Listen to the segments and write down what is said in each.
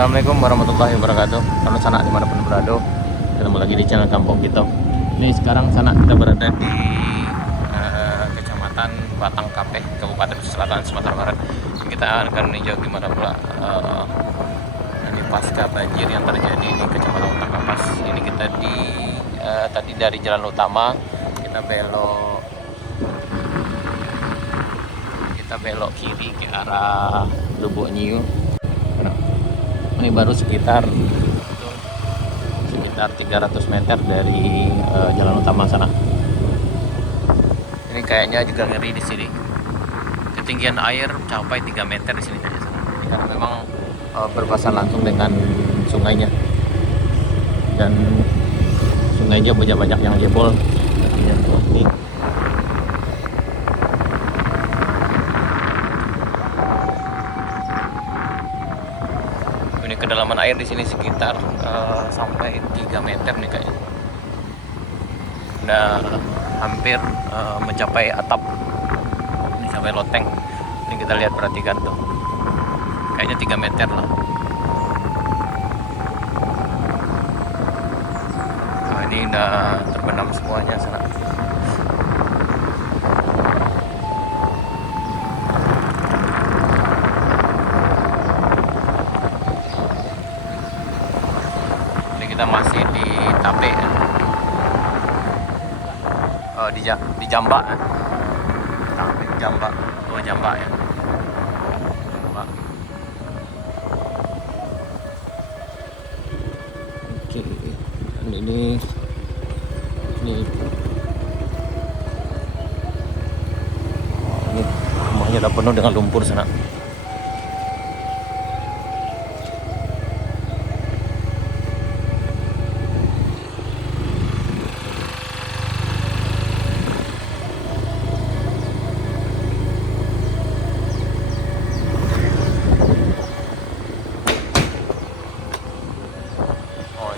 Assalamualaikum warahmatullahi wabarakatuh. Kalau sana dimanapun berada, ketemu lagi di channel Kampung Kita. Ini sekarang sana kita berada di Kecamatan Batang Kapeh, Kabupaten Selatan, Sumatera Barat. Kita akan meninjau gimana pula ini pasca banjir yang terjadi di Kecamatan Batang Kapas. Ini kita tadi dari jalan utama kita belok kiri ke arah Lubuk Nyiu. Ini baru sekitar 300 meter dari jalan utama sana. Ini kayaknya juga ngeri di sini. Ketinggian air mencapai 3 meter di sini kayaknya sana. Karena memang berbatasan langsung dengan sungainya. Dan sungainya banyak yang jebol. Ini kedalaman air di sini sekitar sampai 3 meter nih kayaknya. Udah hampir mencapai atap. Ini sampai loteng. Ini kita lihat, perhatikan tuh. Kayaknya 3 meter lah. Nah, ini udah terbenam semuanya sana. Kita masih di Tape, di Jambak, Tape, Jambak, Jambak ya. Jambak. Oke, ini rumahnya udah penuh dengan lumpur sana.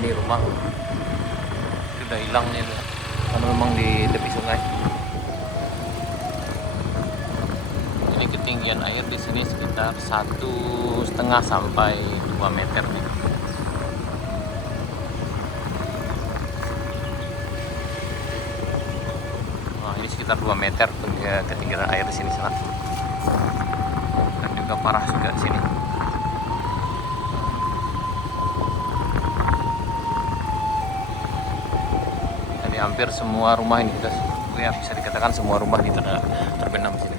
Ini rumah sudah hilang nih, karena memang di tepi sungai. Ini ketinggian air di sini sekitar 1,5 sampai 2 meter nih. Nah, ini sekitar 2 meter ketinggian air di sini sana. Dan juga parah juga di sini. Hampir semua rumah ini bisa dikatakan semua rumah ini terbenam di sini.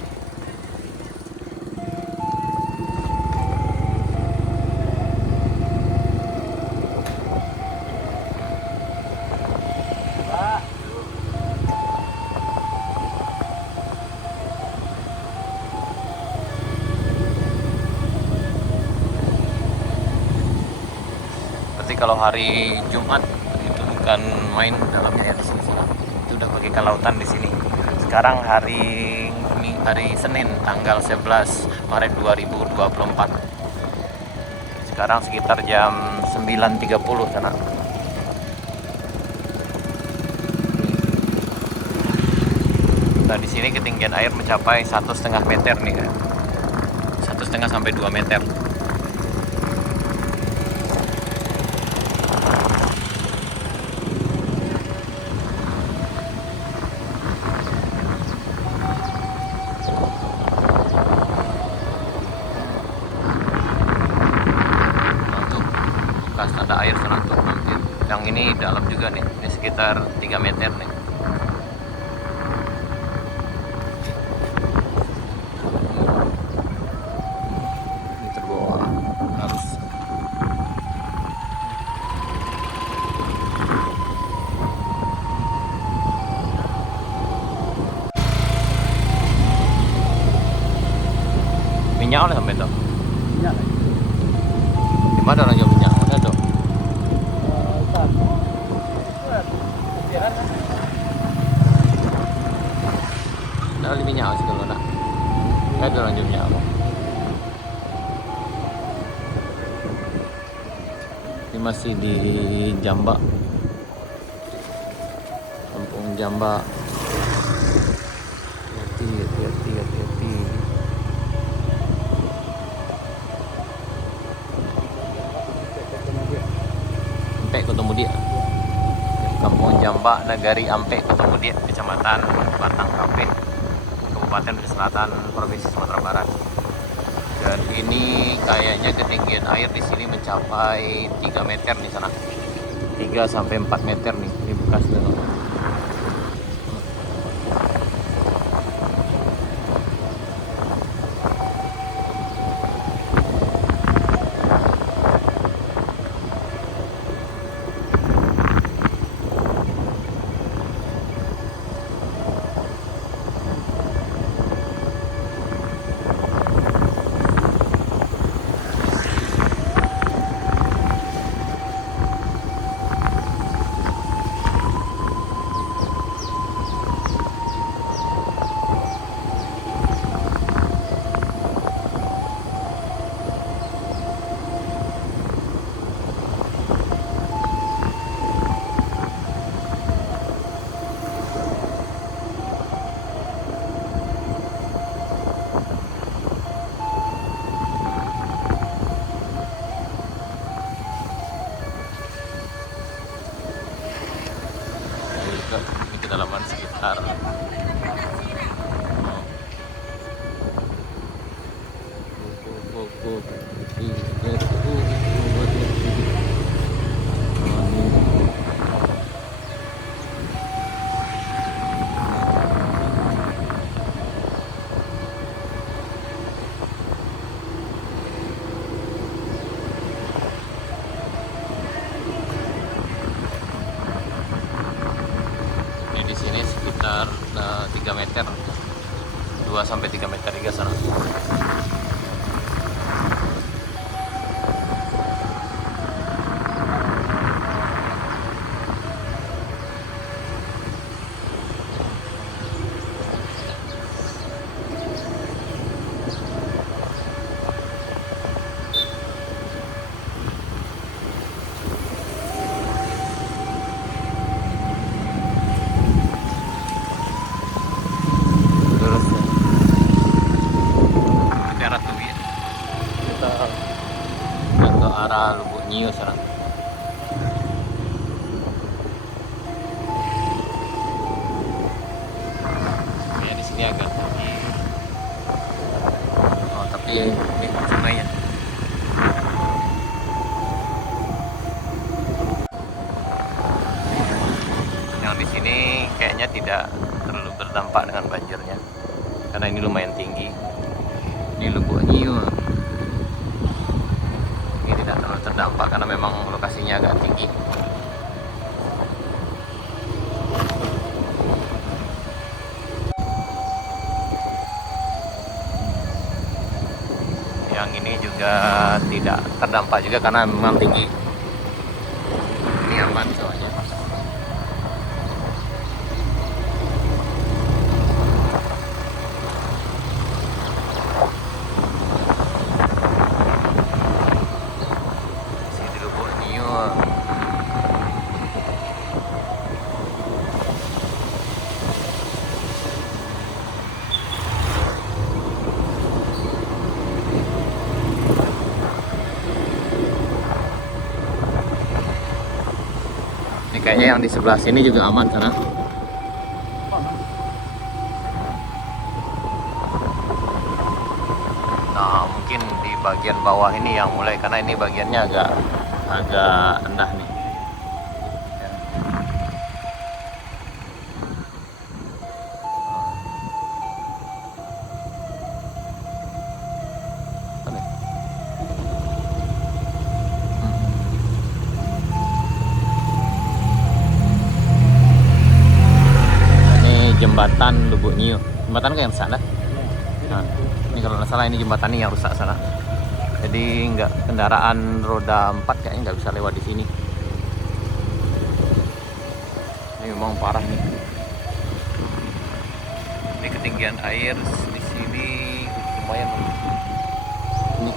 Berarti kalau hari Jumat itu bukan main dalamnya ya di sini. Itu udah bagaikan lautan di sini. Sekarang hari Senin tanggal 11 Maret 2024. Sekarang sekitar jam 9.30 sana. Nah, di sini ketinggian air mencapai 1,5 meter nih kan. 1,5 sampai 2 meter. Ada air sana tuh hampir. Yang ini dalam juga nih. Ini sekitar 3 meter nih. Ini terbawa arus. Minyak oleh sampai tuh. Minyak lagi. Di mana orang jual minyak? Ada tuh. Ada di minyak sih kalau nak. Ada orang jual minyak. Ini masih di Jambak, Kampung Jambak. Hati-hati. Ampe Kotomudia. Kampung Jambak Nagari Ampe Kotomudia, Kecamatan Batang Kape, Kabupaten Brebes Selatan, Provinsi Sumatera Barat. Dan ini kayaknya ketinggian air di sini mencapai 3 meter di sana. 3 sampai 4 meter nih. Ini bekas danau. Ini kedalaman sekitar 3 meter, 2 sampai 3 meter hingga sana. Ke arah Lubuk Nyiu sekarang. Ya di sini agak tinggi. Oh, tapi ini sungainya. Yang di sini kayaknya tidak terlalu berdampak dengan banjirnya, karena ini lumayan tinggi. Ini Lubuk Nyiu. Tidak terlalu terdampak karena memang lokasinya agak tinggi. Yang ini juga tidak terdampak juga karena memang tinggi. Ini aman soalnya. Ini kayaknya yang di sebelah sini juga aman sana. Nah, mungkin di bagian bawah ini yang mulai, karena ini bagiannya agak rendah nih. Jembatan Lubuk Nyiu, jembatan kan yang sana. Nah, ini kalau nggak salah ini jembatan ini yang rusak sana. Jadi nggak, kendaraan roda 4 kayaknya nggak bisa lewat di sini. Ini memang parah nih. Ini ketinggian air di sini lumayan. Ini,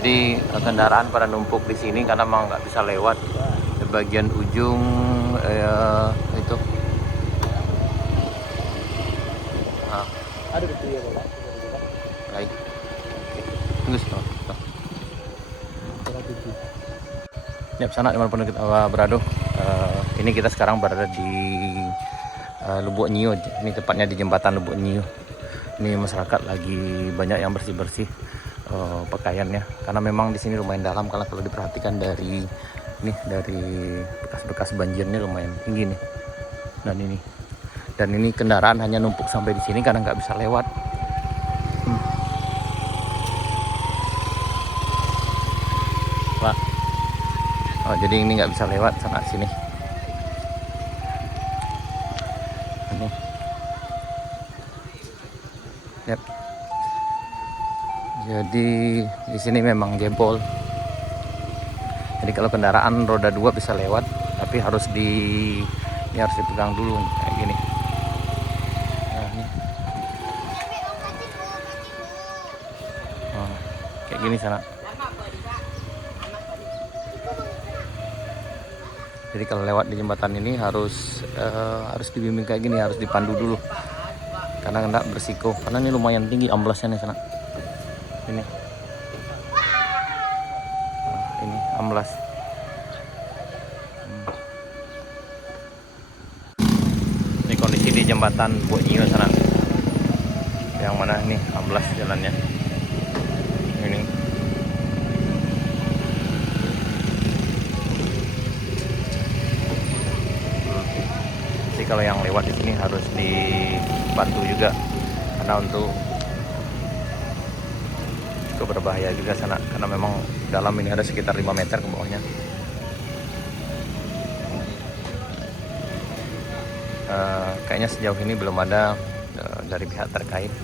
jadi kendaraan pada numpuk di sini karena memang nggak bisa lewat. Di bagian ujung itu. Ada betul ya Bapak? Baik. Tunggu. Yap, sana dimanapun kita berada. Ini kita sekarang berada di Lubuk Nyiu. Ini tepatnya di jembatan Lubuk Nyiu. Ini masyarakat lagi banyak yang bersih-bersih pakaiannya, karena memang di sini lumayan dalam. Kalau diperhatikan dari bekas-bekas banjirnya lumayan tinggi nih. Dan ini kendaraan hanya numpuk sampai di sini karena nggak bisa lewat. Pak. Oh, jadi ini nggak bisa lewat sana sini. Ini. Yap. Jadi di sini memang jebol. Jadi kalau kendaraan roda 2 bisa lewat, tapi harus harus dipegang dulu kayak gini. Nah, ini. Oh, kayak gini sana. Jadi kalau lewat di jembatan ini harus dibimbing kayak gini, harus dipandu dulu. Karena enggak bersiko. Karena ini lumayan tinggi amblasnya nih sana. Ini. Ini amblas. Ini kondisi di jembatan Lubuk Nyiu sana. Yang mana ini amblas jalannya. Ini. Jadi kalau yang lewat di sini harus dibantu juga, karena untuk cukup berbahaya juga sana, karena memang dalam ini ada sekitar 5 meter ke bawahnya. Kayaknya sejauh ini belum ada dari pihak terkait.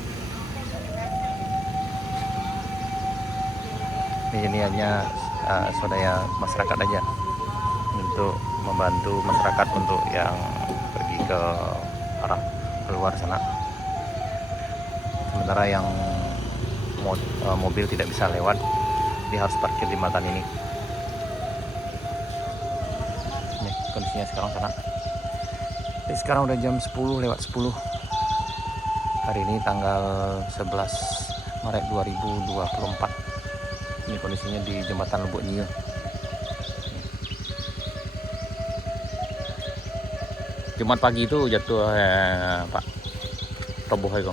Ini hanya swadaya masyarakat aja untuk membantu masyarakat untuk yang pergi ke arah keluar sana. Sementara yang mobil tidak bisa lewat, dia harus parkir di jembatan ini. Ini kondisinya sekarang sana. Jadi sekarang udah jam 10 lewat 10. Hari ini tanggal 11 Maret 2024. Ini kondisinya di jembatan Lubuk Nyiu. Jumat pagi itu jatuh Pak roboh itu.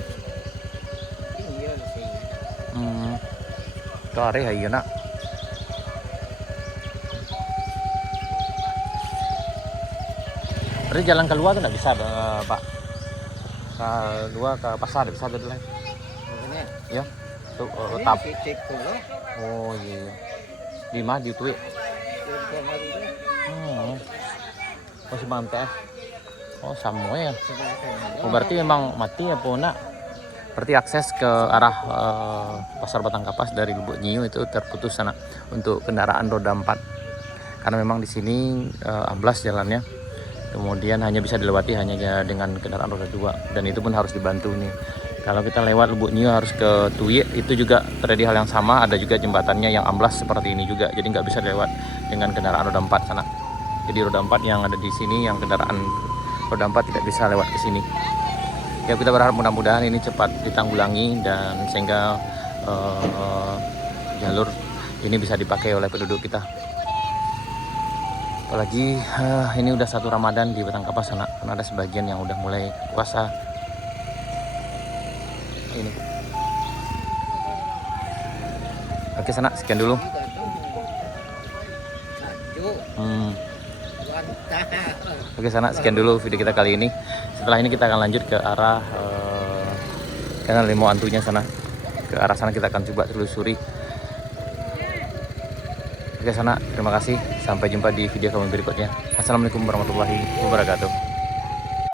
Kare ayo nak. Berarti jalan keluar tuh nggak bisa Pak. Keluar ke pasar bisa ada lain. Ya. Tuh tap. Oh iya. Di mana di tuh? Oh si Bante. Oh sama ya. Oh, berarti memang mati ya Po nak. Berarti akses ke arah Pasar Batang Kapas dari Lubuk Nyiu itu terputus sana untuk kendaraan roda 4. Karena memang di sini amblas jalannya. Kemudian hanya bisa dilewati hanya dengan kendaraan roda 2, dan itu pun harus dibantu nih. Kalau kita lewat Lubuk Nyiu harus ke Tuyik, itu juga terjadi hal yang sama, ada juga jembatannya yang amblas seperti ini juga. Jadi nggak bisa lewat dengan kendaraan roda 4 sana. Jadi roda 4 yang ada di sini, yang kendaraan roda 4 tidak bisa lewat ke sini. Ya kita berharap mudah-mudahan ini cepat ditanggulangi dan sehingga jalur ini bisa dipakai oleh penduduk kita. Apalagi ini udah 1 Ramadan di Batang Kapas sana, karena ada sebagian yang udah mulai puasa. Ini. Oke sana sekian dulu. Oke sana sekian dulu video kita kali ini. Setelah ini kita akan lanjut ke arah kanal Limau Antunya sana. Ke arah sana kita akan coba telusuri. Oke sana, terima kasih. Sampai jumpa di video kami berikutnya. Assalamualaikum warahmatullahi wabarakatuh.